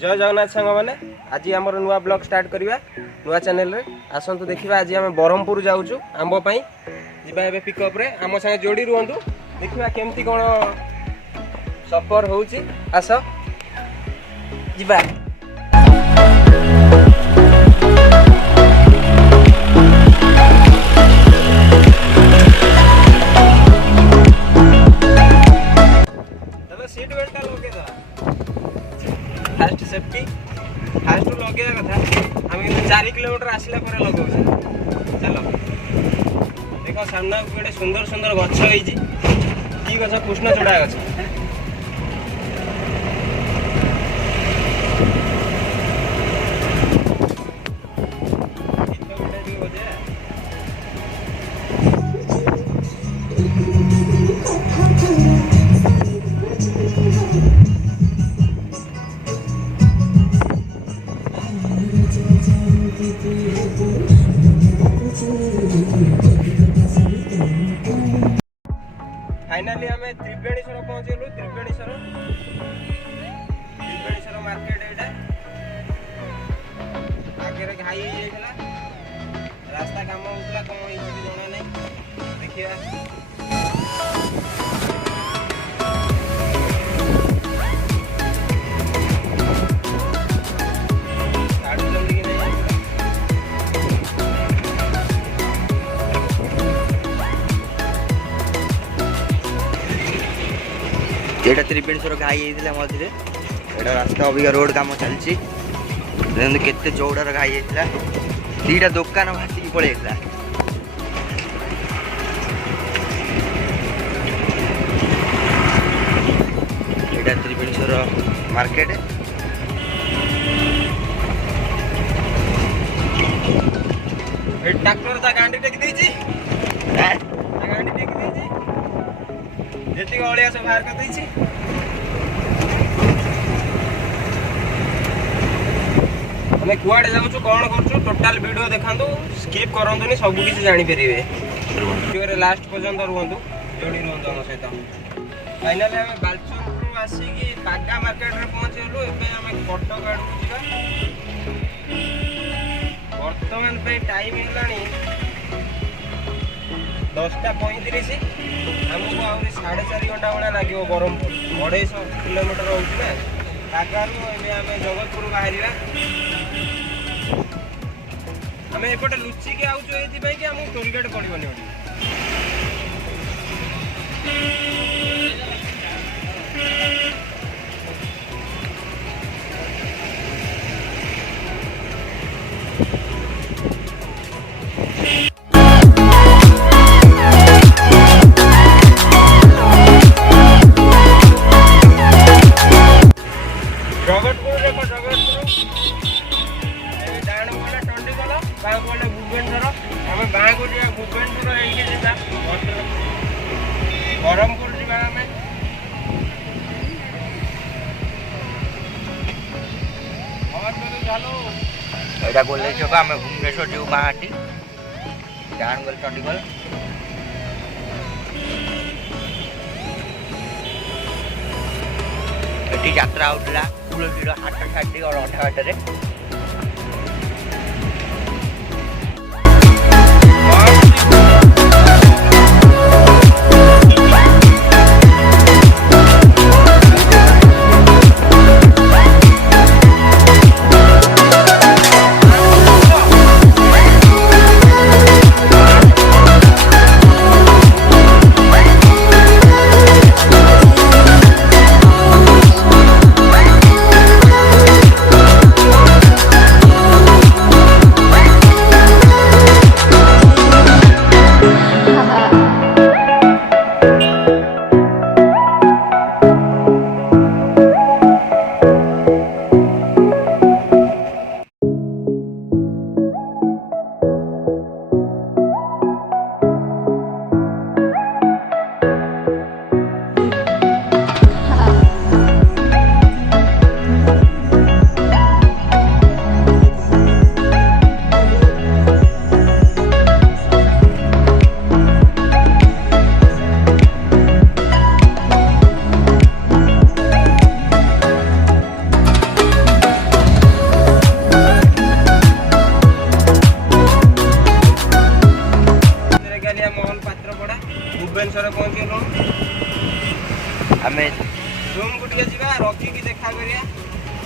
जय जगन्नाथ सांग मैंने आज आम नुआ ब्लॉग स्टार्ट करवा नुआ चैनल रे आसतु देखा आज आम बरहमपुर जाऊँ आंब जा पिकअप रे आम सागे जोड़ी रुहतु देखा केमती कौन सफर हो आस जा सीट बेल्ट लगे फास्ट सेफ्टी फास्ट लगे कथा आम 4 किलोमीटर आसला लगे चलो देख सामना गोटे सुंदर सुंदर गछ हो गछ कृष्णचूड़ा गछ फाइनाली आम त्रिवेणीश्वर पहुँचलु त्रिवेणीश्वर मार्केट एटा आगे घाई हो रास्ता काम होता कौन जना नहीं देखिए ये त्रिवेणीश्वर घाई होता मझे यहाँ रास्ता अबिका रोड कम चलती के चौड़ार घाई होता दीटा दुकान भासिक पड़े यहाँ त्रिवेणीश्वर मार्केट ट्रैक्टर ता गांडी टेक देछि गांडी टेक देछि जेती अलिया सब बाहर कर देछि हमें कुआडे जाउछु कोन करछु टोटल वीडियो देखांतु स्किप करंतुनी सब किछि जानि परिबे वीडियो रे लास्ट पर्यंत रहंतु जोडी रहंतु हम सहित फाइनली हमें बालचंद्रपुर आसी की बागा मार्केट रे पहुंचलु एबे हमें कटक आडू जिबा वर्तमान पे टाइम हेलानी 10:35 आमको आहरी 4.5 घंटा भाया लगे बरहमपुर 250 किलोमीटर होना बागारू आम जगतपुर बाहर आम एपटे लुचिकी आउछु कि आमको टोलगेट पड़ोनी बरहमपुर यहाँ गोले छक आम भुवनेश्वर जो बाहाटी डाण गल चंडीगढ़ ये यात्रा होता तुलसीर हाट छाड़ी और अठा घाटे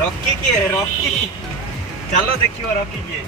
रॉकी किए रॉकी चलो देखियो रॉकी किए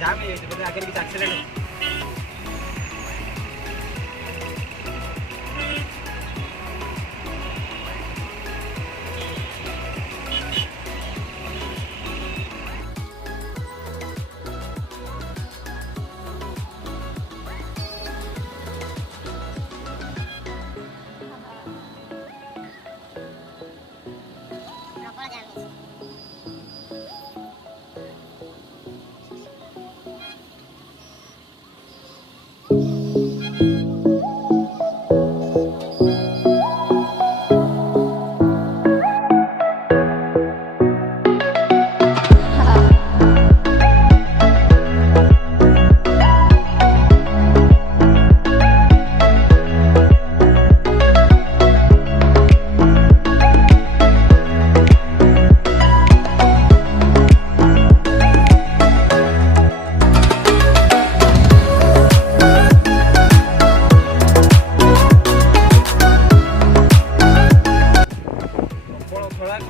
जाम ये तो आगे भी एक्सीडेंट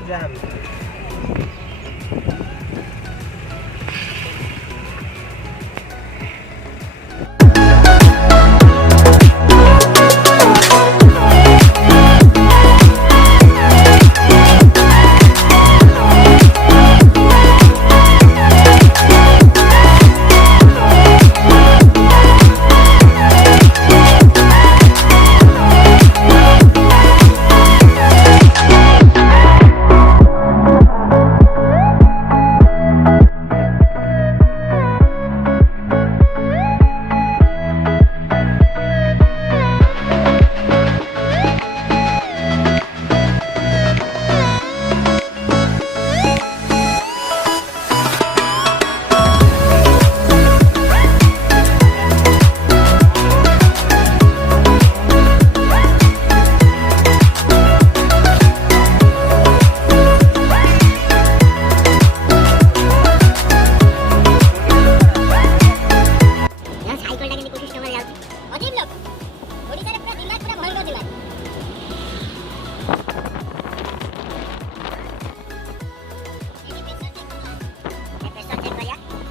जाम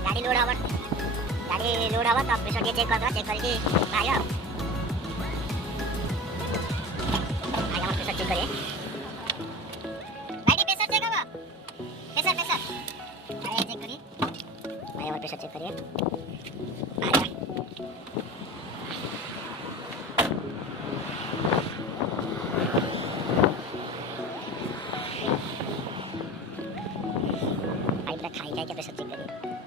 गाड़ी लोड हवा तब प्रेशर चेक करके आया आगे प्रेशर चेक करिए गाड़ी प्रेशर चेक हवा प्रेशर आगे चेक करिए आगे और प्रेशर चेक करिए आगे पाइप खाई के प्रेशर चेक करिए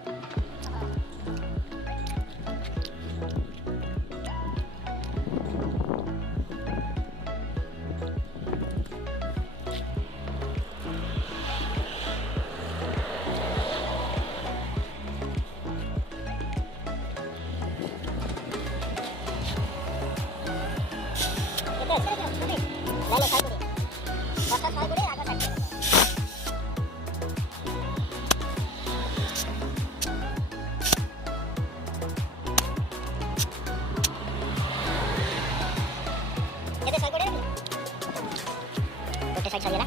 साइड सरिया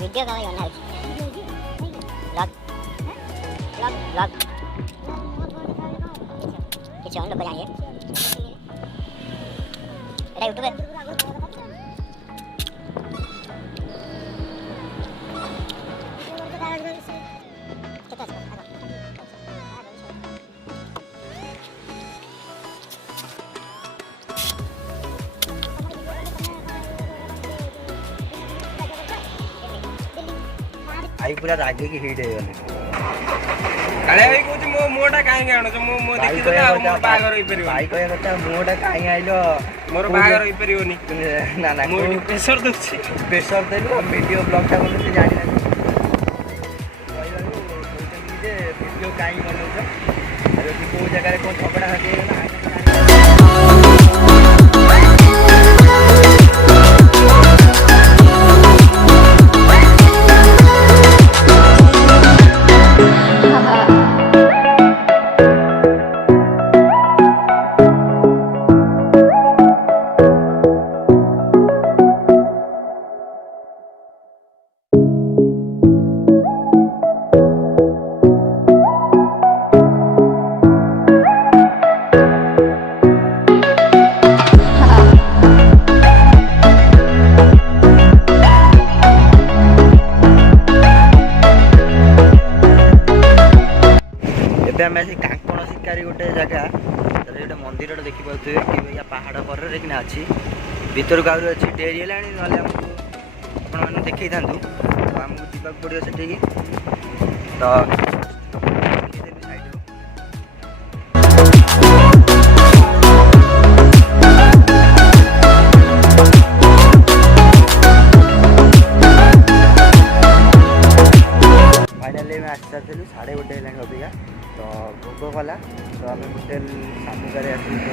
वीडियो का ऑन है ब्लॉग ब्लॉग ब्लॉग अच्छे लोग जानिए এটা ইউটিউবে आई पूरा रागे की हिट है କାଳିଆ ଭାଇ କହୁଛି ମୋ ମୁହଁଟା କାହିଁକି ଆଣୁଛ ମୋ ମୁହଁ ଦେଖିଦେଲେ ଆଉ ମୋର ବାହାଘର ହେଇପାରିବ ଭାଇ କହିବା କଥା ମୁହଁଟା କାହିଁ ଆଇଲ ମୋର ବାହାଘର ହେଇପାରିବନି ନା ନା ମୁଁ ପ୍ରେସର ଦଉଛି ପ୍ରେସର ଦେଲୁ ଭିଡ଼ିଓ ବ୍ଲଗଟା ବନଉଛ ଜାଣିନାହାନ୍ତି କହିବାରୁ କହୁଛନ୍ତି ଯେ ଭିଡ଼ିଓ କାହିଁ ବନଉଛ ଆଉ ଯଦି କେଉଁ ଜାଗାରେ କ'ଣ ଝଗଡ଼ା ହେଇଗଲା ଏବେ ଆମେ ଆସି କାଙ୍କଣ ଶିକାରୀ ଗୋଟେ ଜାଗା ଗୋଟେ ମନ୍ଦିରଟେ ଦେଖିପାରୁଥିବେ କି ପାହାଡ଼ କରରେ କିନା ଅଛି ଭିତରକୁ ଆହୁରି ଅଛି ଡେରି ହେଲାଣି ନହେଲେ ଆମକୁ ଆପଣମାନେ ଦେଖେଇଥାନ୍ତୁ ତ ଆମକୁ ଯିବାକୁ ପଡ଼ିବ ସେଠିକି ତ ଦେଖେଇଦେବି ସାଇଡ଼ରୁ फाइनाली ଆମେ ଆସି ସାରିଥିଲୁ 1:30 ହେଲାଣି ଅବିକା ତ ଭୋଗ କଲା ତ ଆମେ ହୋଟେଲ ସାମୁଗାରେ ଆସିଛୁ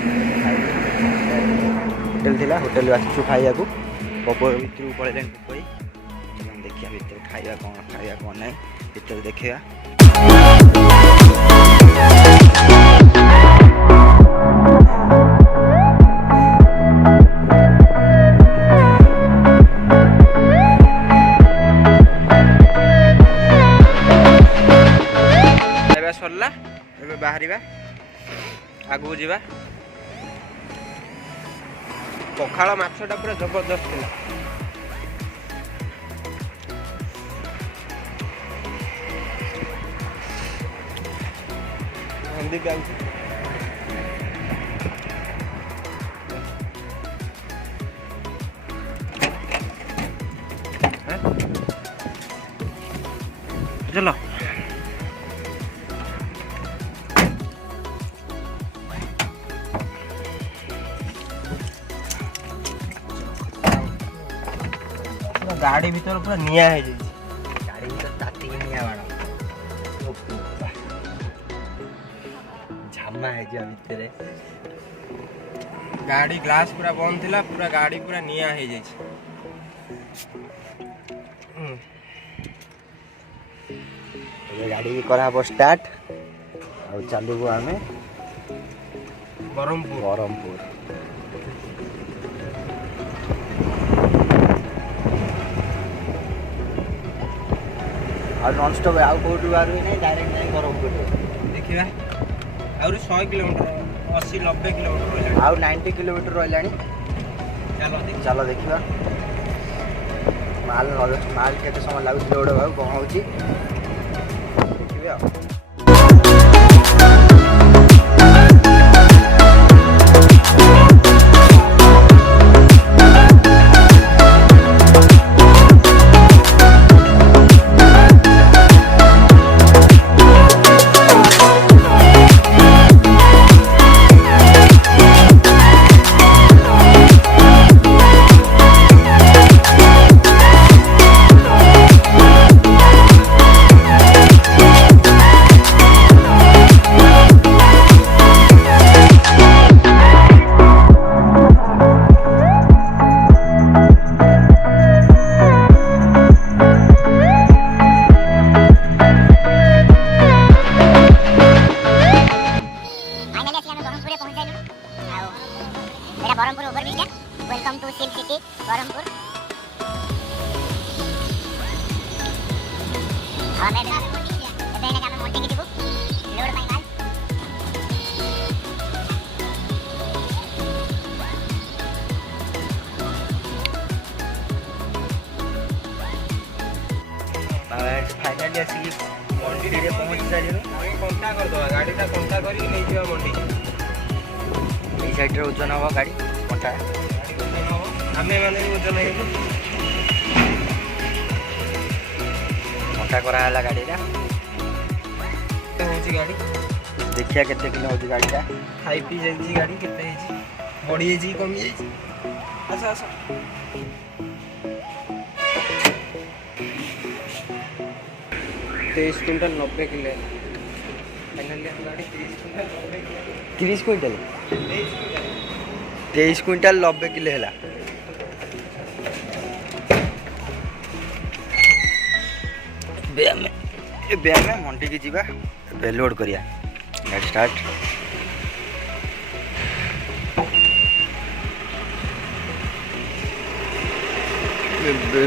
ହୋଟେଲ ଥିଲା ହୋଟେଲରୁ ଆସିଛୁ ଖାଇବାକୁ ପୋକ ଭିତରକୁ ପଳେଇଲେଣି ପୋକଇ ଦେଖିବା ଭିତରେ ଖାଇବା କ'ଣ ନାହିଁ ଭିତରେ ଦେଖିବା सरला एबे बाहरिबा आगु जीवा पखाळ माछटा पूरा जबरदस्त थिला हंदी गांची चलो गाड़ी भीतर पूरा निया है गाड़ी भीतर ताती निया बाण झामा है जा भीतर गाड़ी ग्लास पूरा बंद थिला पूरा गाड़ी पूरा निया है जाई ये गाड़ी करा बो स्टार्ट और चालू को हमें बरहमपुर और नॉन स्टॉप आउ कोड बारू नहीं डायरेक्ट नहीं बरहमपुर देखिबा और 100 किलोमीटर 80 90 किलोमीटर रहला आउ 90 किलोमीटर रहलानी चलो देखिबा माल केते समय लागु लोड भाउ कोन होची देखिबा Berhampur overview welcome to Silk City Berhampur हमें बेने का मोटी की लोड पाई बाल फाइनाली आसिक मंडी पहुँच सारे कंटा करदे गाड़ीटा कंटा करी नहीं जिवा मंडी ये साइड रे ओजन हवा गाड़ी कंटा आमे माने ओजन है कंटा करा हला गाड़ी रा होची गाड़ी देखिया केते किलो होची गाड़ी का खाई पी जाई गाड़ी केते है बड़ी है कमी है अच्छा अच्छा 23 क्विंटल 90 किलो फाइनली गाड़ी 30 क्विंटल 23 क्विंटल 90 किलो है ब्याग में मंडी की जीवा लोड करिया गाड़ी स्टार्ट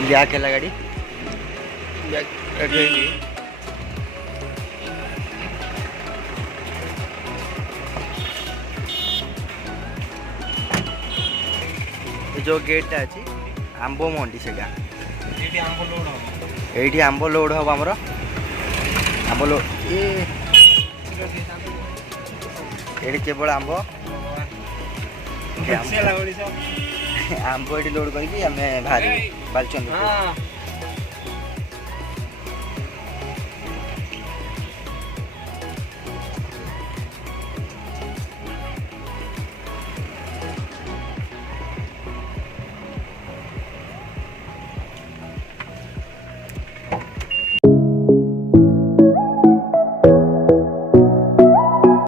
ब्याग है गाड़ी जो गेट अच्छी आंब मंडी से ये आंब लोड हम आमर आंब लोड ये केवल आंब आंब ये लोड करके आम बाहर बालचंद्रपुर